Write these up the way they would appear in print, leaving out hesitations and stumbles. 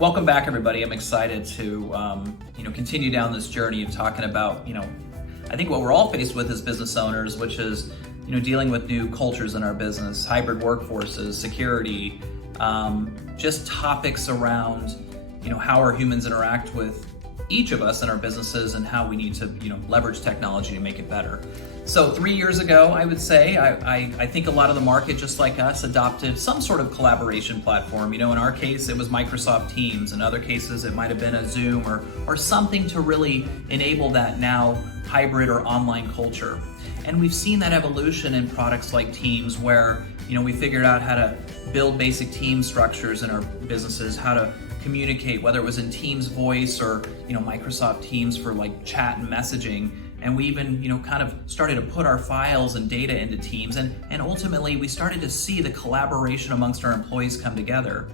Welcome back, everybody. I'm excited to continue down this journey of talking about I think what we're all faced with as business owners, which is dealing with new cultures in our business, hybrid workforces, security, just topics around how our humans interact with each of us in our businesses and how we need to leverage technology to make it better. So 3 years ago, I would say, I think a lot of the market, just like us, adopted some sort of collaboration platform. In our case, it was Microsoft Teams. In other cases, it might have been a Zoom or something to really enable that now hybrid or online culture. And we've seen that evolution in products like Teams, where we figured out how to build basic team structures in our businesses, how to communicate, whether it was in Teams voice or Microsoft Teams for like chat and messaging. And we even kind of started to put our files and data into Teams, and ultimately we started to see the collaboration amongst our employees come together.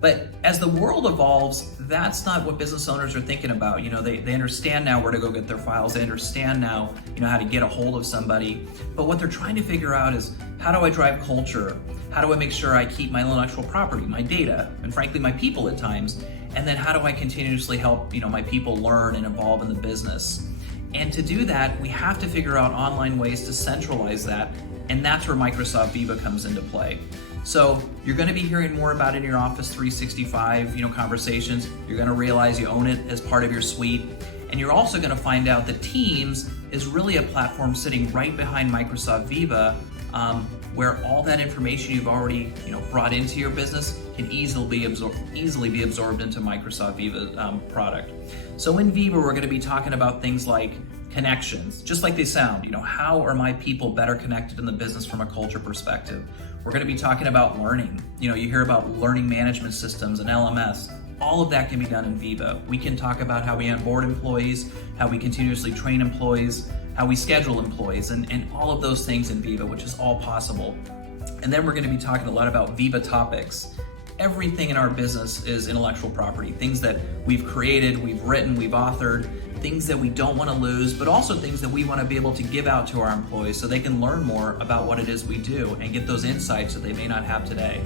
But as the world evolves, that's not what business owners are thinking about. They understand now where to go get their files. They understand now, how to get a hold of somebody. But what they're trying to figure out is, how do I drive culture? How do I make sure I keep my intellectual property, my data, and frankly, my people at times? And then how do I continuously help, my people learn and evolve in the business? And to do that, we have to figure out online ways to centralize that. And that's where Microsoft Viva comes into play. So you're going to be hearing more about it in your Office 365, conversations. You're going to realize you own it as part of your suite. And you're also going to find out that Teams is really a platform sitting right behind Microsoft Viva, where all that information you've already brought into your business can easily be absorbed into Microsoft Viva product. So in Viva, we're going to be talking about things like connections, just like they sound. How are my people better connected in the business from a culture perspective? We're going to be talking about learning. You hear about learning management systems and LMS. All of that can be done in Viva. We can talk about how we onboard employees, how we continuously train employees, how we schedule employees, and all of those things in Viva, which is all possible. And then we're going to be talking a lot about Viva topics. Everything in our business is intellectual property, things that we've created, we've written, we've authored, things that we don't want to lose, but also things that we want to be able to give out to our employees so they can learn more about what it is we do and get those insights that they may not have today.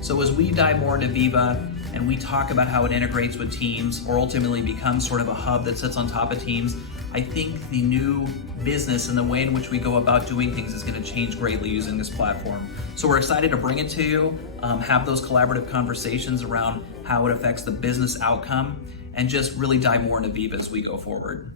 So as we dive more into Viva and we talk about how it integrates with Teams or ultimately becomes sort of a hub that sits on top of Teams, I think the new business and the way in which we go about doing things is going to change greatly using this platform. So we're excited to bring it to you, have those collaborative conversations around how it affects the business outcome, and just really dive more into Viva as we go forward.